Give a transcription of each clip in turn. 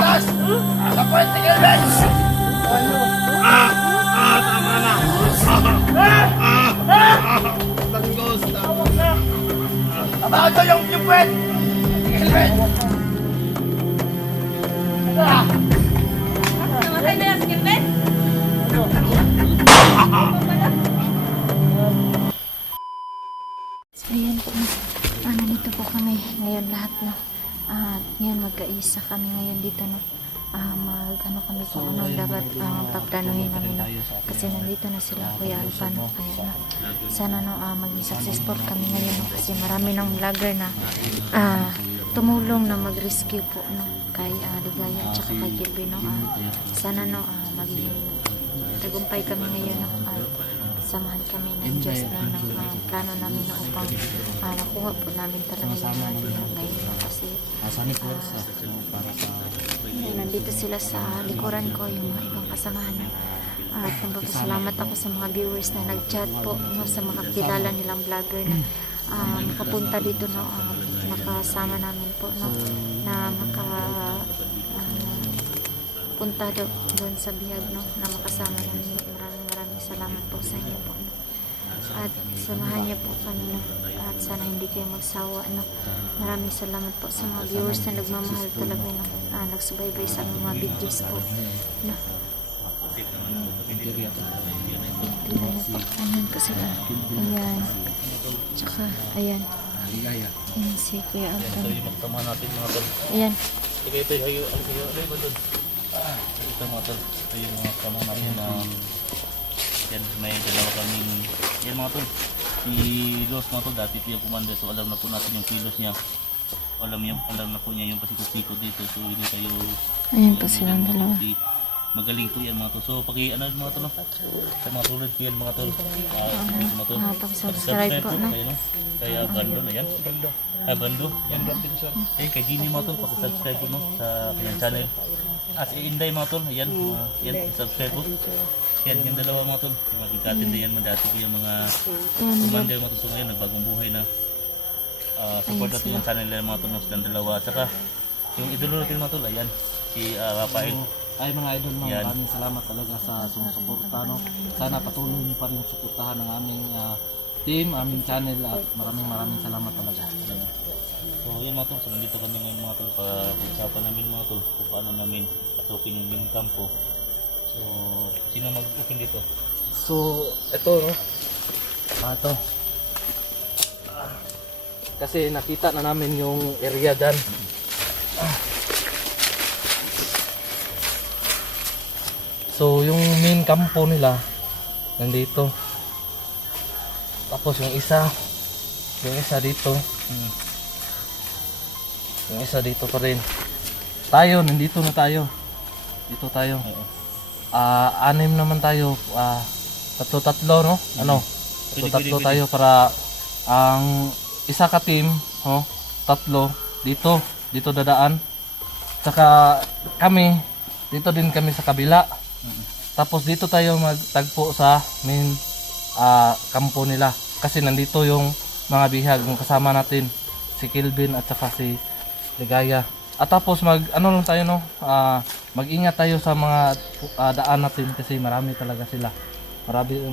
Atas! Sa puwet ni Kelvin! Tama na. Tanggos, tama na. Tabakan ko yung puwet! Ni Kelvin! Namatay na yan si Kelvin? So ayan po, nandito po kami ngayon lahat, no. At ngayon magkaisa kami ngayon dito, no. Ano kami kung ano dapat paplanuhin namin, no. Kasi nandito na sila Kuya Alpan, no. Kaya no, sana no maging successful kami ngayon, no. Kasi marami ng vlogger na tumulong na mag-rescue po, no, kay Ligaya at saka kay Kelvin, no. Sana no maging tagumpay kami ngayon, no. Samahan kami ng Diyos na plano namin na upang makuha po namin talaga yung mga bihag ngayon, no? Kasi nandito sila sa likuran ko, yung mga ibang kasamahan, no? At nagpapasalamat ako sa mga viewers na nag-chat po, no, sa mga kilala nilang vlogger na nakapunta dito, no, makasama namin po, no, na punta doon sa bihag, no, na makasama namin. Maraming salamat po sa inyo po, no? At samahan niyo po kami, no? At sana hindi kayo magsawa, no? Maraming salamat po sa mga viewers na nagmamahal talaga, no? Nagsubaybay sa mga videos po, no? Tingnan niyo po, ayan po sila, ayan, tsaka ayan, ayan si Kuya Alton, ayan. Ito mga tol, ito yung mga kamang natin na yan, may dalawa kaming yan mga tol, si Los mga tol, dati ito yung commander, so alam na po natin yung kilos niya, alam na po niya yung pasikot-sikot dito, so hindi tayo Ayan po silang dalawa. magaling po yan mga tol, so paki-ano mga tol, no? Sa mga tulad ko yan mga tol, mga tol, Pag-subscribe po, no? kaya Bando na yan, Bando yan, kay Gini mga tol, paki-subscribe po, no, sa kanyang channel. Si Inday mga tol, ayan, yan, subscribe po. Yan, yung dalawa mga tol, magikatin din yan, dati po yung mga commander mga tol, so ngayon, nagbagong buhay na. Support natin yung channel nila mga tol, silang dalawa. At saka, yung idolo natin mga tol, ayan, si Rafael. Ay mga idol, maraming salamat talaga sa sumusuporta, no? Sana patuloy niyo pa rin suportahan ng aming team, aming channel, at maraming salamat talaga. So yun mga tol, so nandito kami ngayon mga tol, pag-usapan namin mga tol kung paano namin pasukin yung main campo. So sino mag-open dito? So ito, no, ito kasi nakita na namin yung area dyan. So yung main campo nila nandito, tapos yung isa dito, yung isa dito pa rin. Tayo, nandito na tayo. Dito tayo. Anim naman tayo. Tatlo, no? Tatlo tayo para ang isa ka team, no? Tatlo dito dadaan. Saka kami dito din kami sa kabila. Tapos dito tayo magtagpo sa main kampo nila. Kasi nandito yung mga bihag, yung kasama natin si Kelvin at saka si Ligaya. At tapos lang tayo, no, mag-ingat tayo sa mga daan natin kasi marami talaga sila.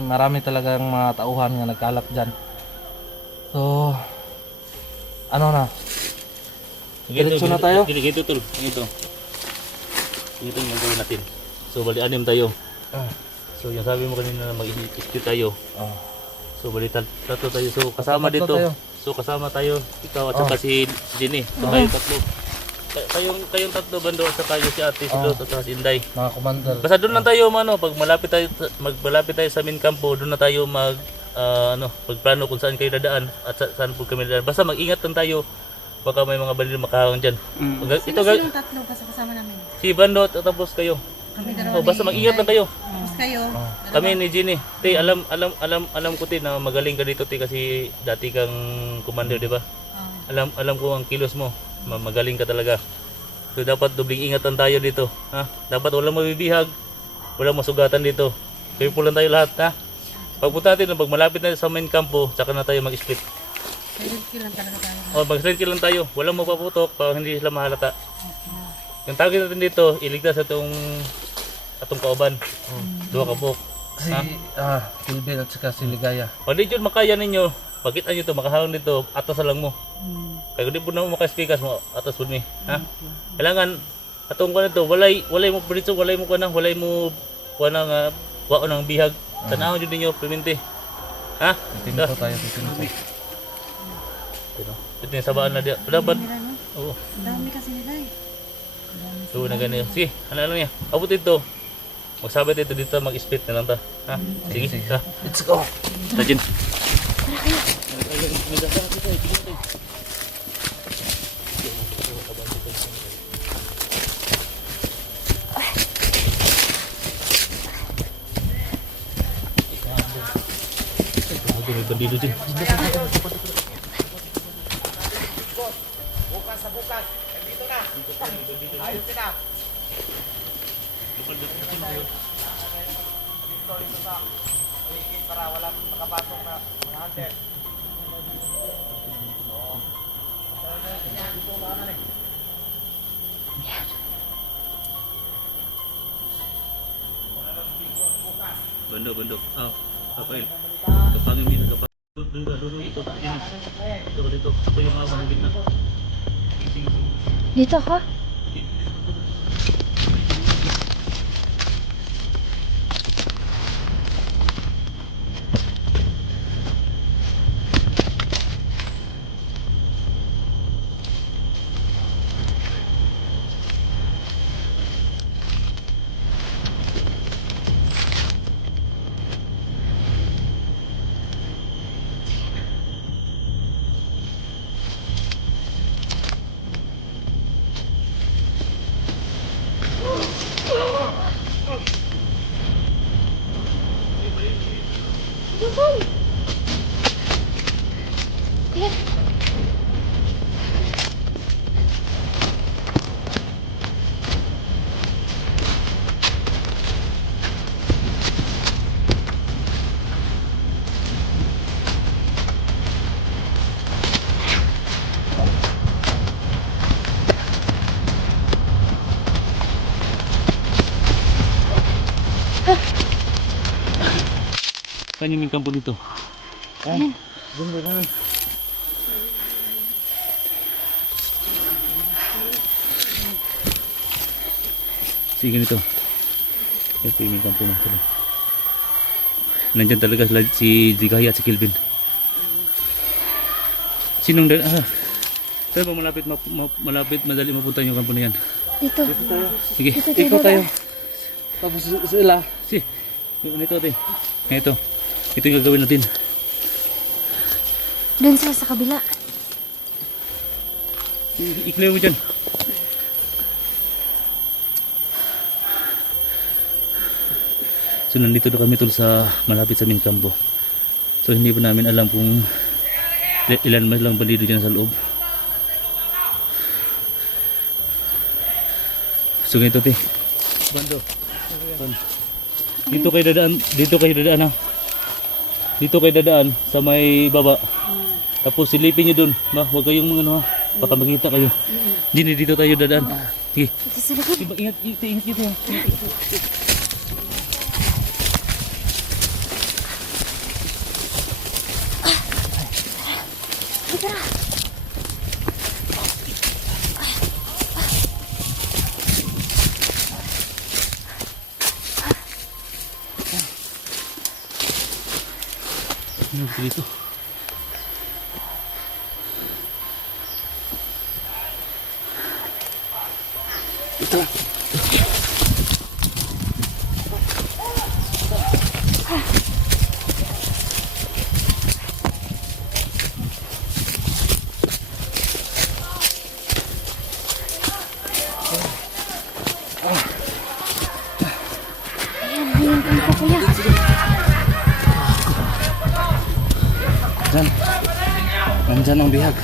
Marami talagang mga tauhan nga nagkalap diyan. So diretso na tayo. Dito tol, ito yung gagawin natin. So bali anim tayo. So yung sabi mo kanina na mag-split tayo. So bali tatlo tayo. So kasama dito. So kasama tayo, ikaw at saka si Jenny. So tayo tatlo. Kayong tatlo Bando at saka si Ate, si Lot at saka si Inday. Mga commander. Basta doon lang tayo pag malapit tayo sa main campo, doon na tayo magplano kung saan kayo dadaan at saan po kami dadaan. Basta mag-ingat lang tayo. Baka may mga balil makahawang dyan. Sinong tatlo pa sa kasama namin? Si Bando at tapos kayo. Kami dalawa Basta mag-ingat lang kayo. Tapos kayo? Kami ni Jenny. Te, alam ko te na magaling ka dito te kasi dati kang commander, di ba? Alam ko ang kilos mo. Magaling ka talaga. So dapat dubling ingatan tayo dito, ha? Dapat walang mabibihag, walang masugatan dito. Kayo po lang tayo lahat, ha? Pagpunta natin, pag malapit na sa main campo, saka na tayo mag-split. Mag-split lang talaga tayo. Mag-split lang tayo. Walang mapaputok para hindi sila mahalata. Yung target natin dito, iligtas atong kauban. Duha ka buok. Si Kilvin at saka si Ligaya. Pag di yun makaya ninyo, pagkita nyo ito, makahawang dito, atas sa lang mo. Kaya kung di po na mo makaspikas mo, atas po ni. Ha? Kailangan, atong ko nito, walay mo dito, walay mo nga, wao ng bihag. Tanahon yun ninyo, piminti. Ha? Titinto tayo, titinto. Ito yung sabaan na diya. Dapat. Nila, no? Oo. Ang dami kasi nila eh. So na ganyan. Sige, ano niya. Abot ito. Magsabit ito dito, mag-split na lang ta. Ha? Sige, ta. Let's go! Tajin. Bago may bandido dyan. Bando. Rafael. Kapangin mo yun. Dito. Ako yung mga mahigit na. Dito ka? Kuya. Saan yung kampo dito? Sige ganito. Ito yung kampo mo. Nandyan talaga si Ligaya at si Kilvin. Sinong saan ba malapit madali mapunta yung kampo na yan? Dito. Sige. Dito Ikaw tayo. Tapos sila. Sige. Yung ito ate. Ito. Ito yung gagawin natin. Doon sila sa kabila. I-clear mo dyan. So nandito na kami tol sa malapit sa aming kampo. So hindi pa namin alam kung ilan man lang bandido dyan sa loob. So ganito te. Bando. Dito kayo dadaan ha. Dito kayo dadaan sa may baba. Tapos silipin nyo dun. Huwag kayong mga ano ha. Baka makita kayo. Dito tayo dadaan. Sige. Dito sa likod. Ingat dito ha. Dito. Ito. Ayan ka kuya. Nandyan ang bihag.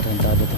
Tarantado to.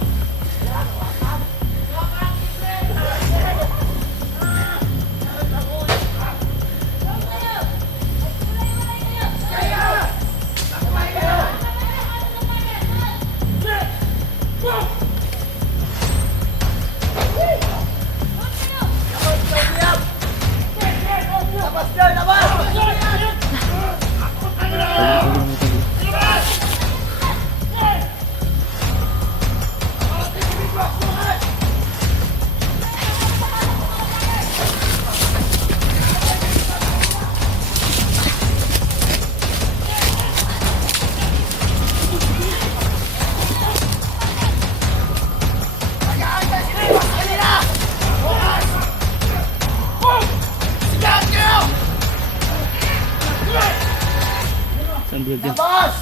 ng bihag dyan. Labas!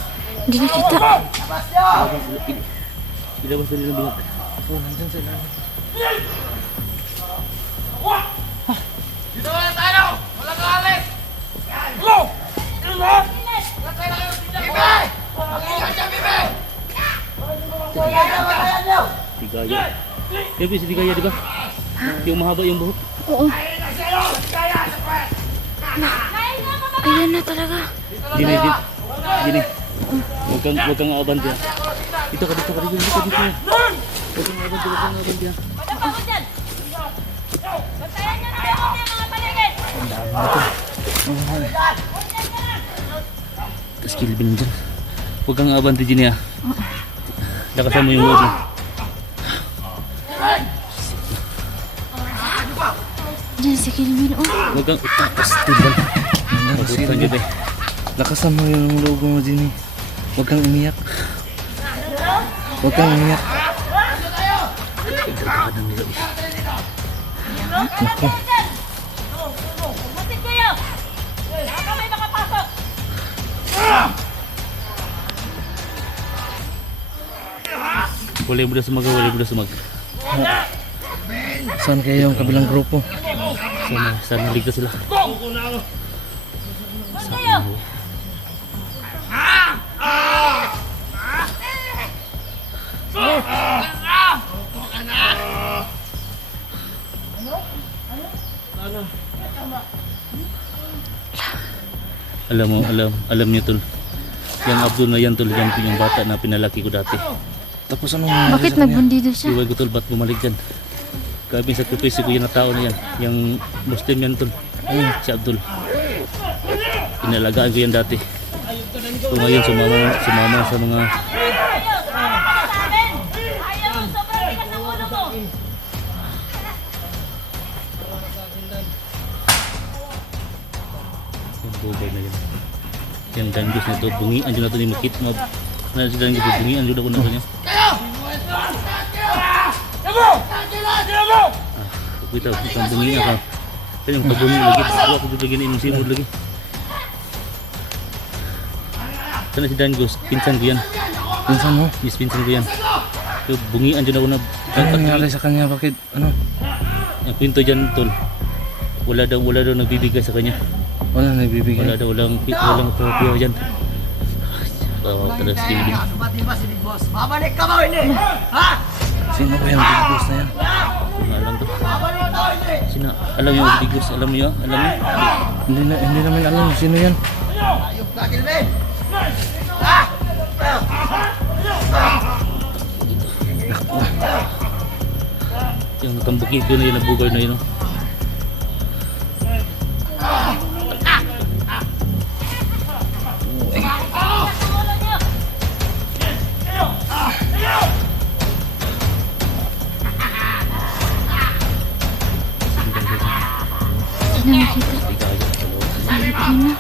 Hindi nakita. Labas nyo! Ilabas na rin ng bihag. Dito na tayo! Wala ka alis! Go! Bibe! Mag-ingat siya, Bibe! Mag-ingat nyo! Tigaya. Kaya si Tigaya, di ba? Yung mahaba yung buhok. Oo. Ayan na talaga. Dini. Huwag kang aaban dyan. Dito ka. Huwag kang aaban dyan. Tapos Kilvin dyan. Huwag kang aaban dyan niya. Lakasan mo yung loob mo. Diyan si Kilvin. Oh. Huwag kang tapos tibal. Mabutan dyan eh. Lakasan mo yung logo mo, Jenny. Huwag kang umiyak. Huwag kang umiyak. Kagkakadan nila eh. Naku. Wala mo na sumag. Saan kayo ang kabilang grupo? Sana ligtas sila. Alam niyo tol. Yung Abdul na yan tol, yan yung bata na pinalaki ko dati. Tapos anong nangyari Bakit sa kanya? nagbundido siya? Iwag ko tol, ba't bumalik dyan? Grabe sa sakripisyo ko yan na tao na yan. Yung Muslim yan tol. Si Abdul. Pinalagaan ko yan dati. So ngayon sumama sa mga yung bubay na yan. Yung danggos na ito, bungian dyan na ito ni Makit. Na si danggos, bungian dyan ako na kanya. Kita bungian ka. Kaya yung pag-bungi lagi, ako dyan lagi na imong simod lagi. Sana si danggos, pinsan ko yan. Pinsan mo? Yes, pinsan ko yan. So, bungian dyan ako na. Ano nangyari sa kanya? Bakit? Ano? Ang kwento dyan tol, wala daw nagbibigay sa kanya. Wala nagbibigay. Walang papiyaw dyan. Talaga si Kilvin. Dumating ba si Big Boss? Babalik ka ba o hindi? Ha? Sino ba yung big boss na yan? Alam to. Babalik ka o hindi? Alam niyo ang bigos, alam niyo? Hindi namin alam. Sino yan? Ayok ka, Kilvin! Ha? Yung nakambukid ko na yun, nabugay na yun. Hindi na makita. Ayun na.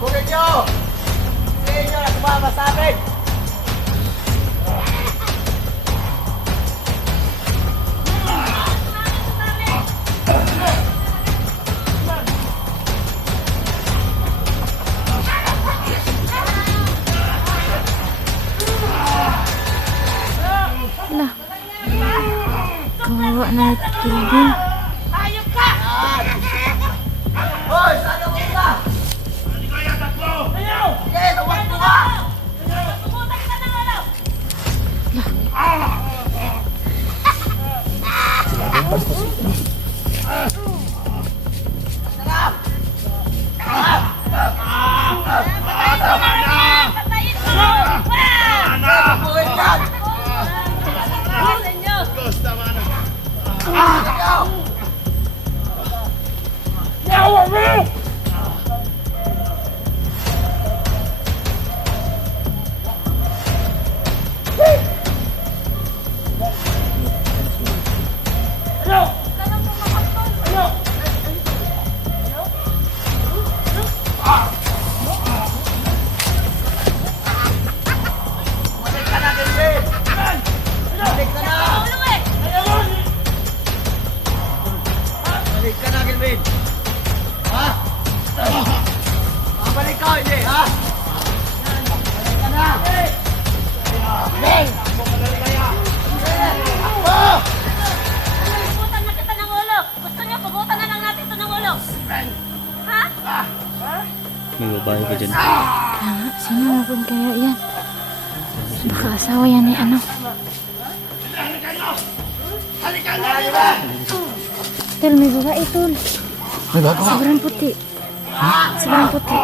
Kunin nyo! Kunin nyo na sumama sa amin! Wala. Kawawa na si Kilvin. Hoy! Saan ang una? Sige, tawag mo ka! Buhay yan! Diyos, tama na. Ikaw! Pugutan na kita ng ulo. Gusto niyo, pugutan na lang natin ito ng ulo. Ha? May babae pa dyan. Sino na po kaya yan? Baka asawa yan ni ano. Tel, may babae tol. May bago. Sobrang puti. Sobrang puti.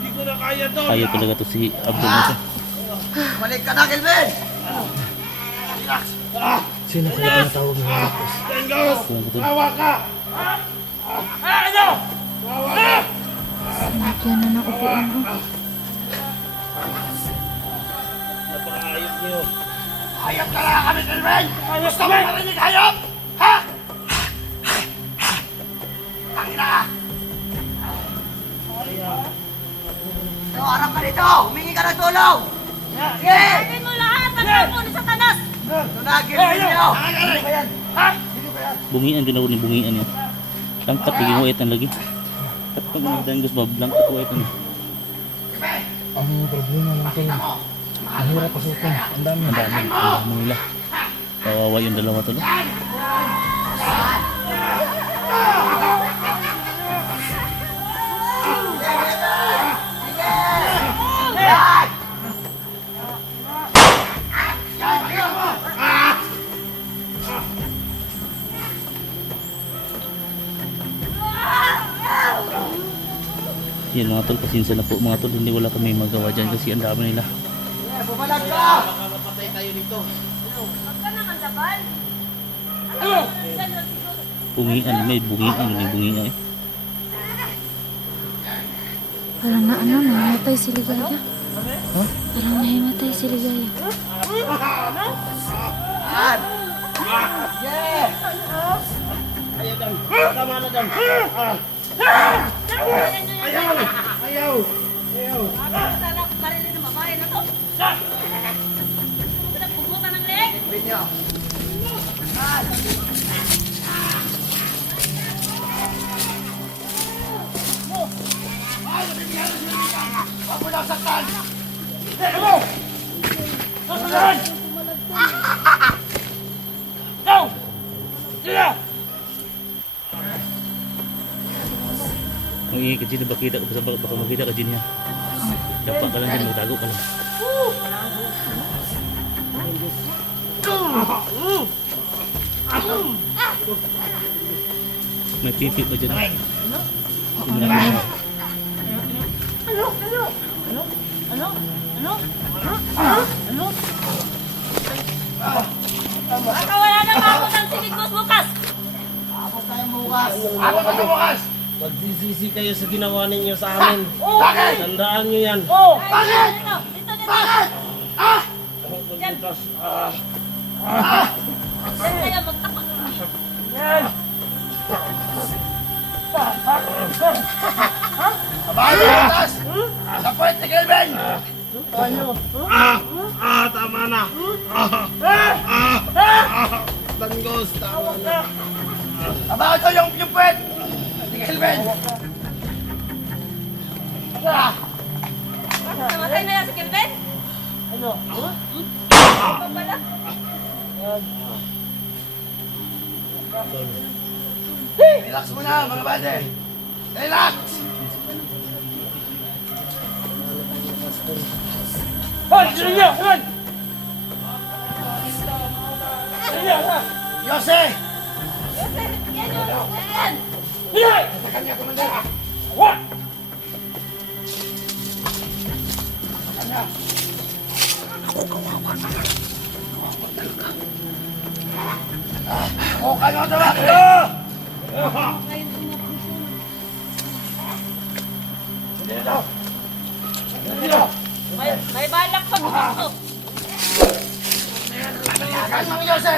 Hindi ko na kaya to. Kaya talaga to si Abdul na to. Balik ka na, Kelvin! Sino kaya tinatawag ng Marcos? Tengos! Kulang ko to. Tawa ka! Sinagyan na ng upuan ko. Napakaayos niyo. Hayop ka na kami, Kelvin! Gusto mo marinig hayop? Ha? Tangina! So, harap ka dito! Humingi ka ng tulong! Sige! Sabihin mo lahat ng kampo ni Satanas. Tunagin mo niyo! Sino ba yan? Ha? Bungian din ako ni bungian niya. Langkat lagi mo itan lagi. Kapag nagdanggos ba, langkat ko itan. Ang problema lang kayo. Ang hirap pasukin. Ang dami. Ang dami nila. Kawawa yung dalawa to. No? Yan mga tol, pasensya na po mga tol, hindi wala kami magawa dyan kasi ang dami nila. Bumalag ka! Huwag ka naman laban. Bungian, may bungian eh. Parang na ano, nahimatay si Ligaya. Parang nahimatay si Ligaya. Tama na dyan. Ayaw! Sana marilin ng babae na to. Pugutan ng leg. Huwag mo lang saktan! Kung iikit dyan, baka makita ka dyan yan. Dapat ka lang dyan, magtago ka lang. May pipi pa dyan. Baka wala nang makot ang siligos bukas. Tapos tayo bukas! Ako tayo bukas! Magsisisi kayo sa ginawa ninyo sa amin. Bakit? Tandaan nyo yan. Bakit? Dito. Bakit? Ah! Diyan kayo magtapak. Bahay mo bukas! Sa puwet ni Kelvin! Tama na. Tanggos, tama na. Tabaho ito yung puwet ni Kelvin! Namatay na yan si Kelvin? Ano? Pabala? Relax muna mga bade! Relax! Hoy! Sino niya? Hoy! Yose! Yan yun! Yan! Takan niya, Commander! What? Takan niya! Ako kawawa na lang. Kawawa ka nyo ito ba? Dito! Dito! May balak pa gusto. Takan mo, Yose!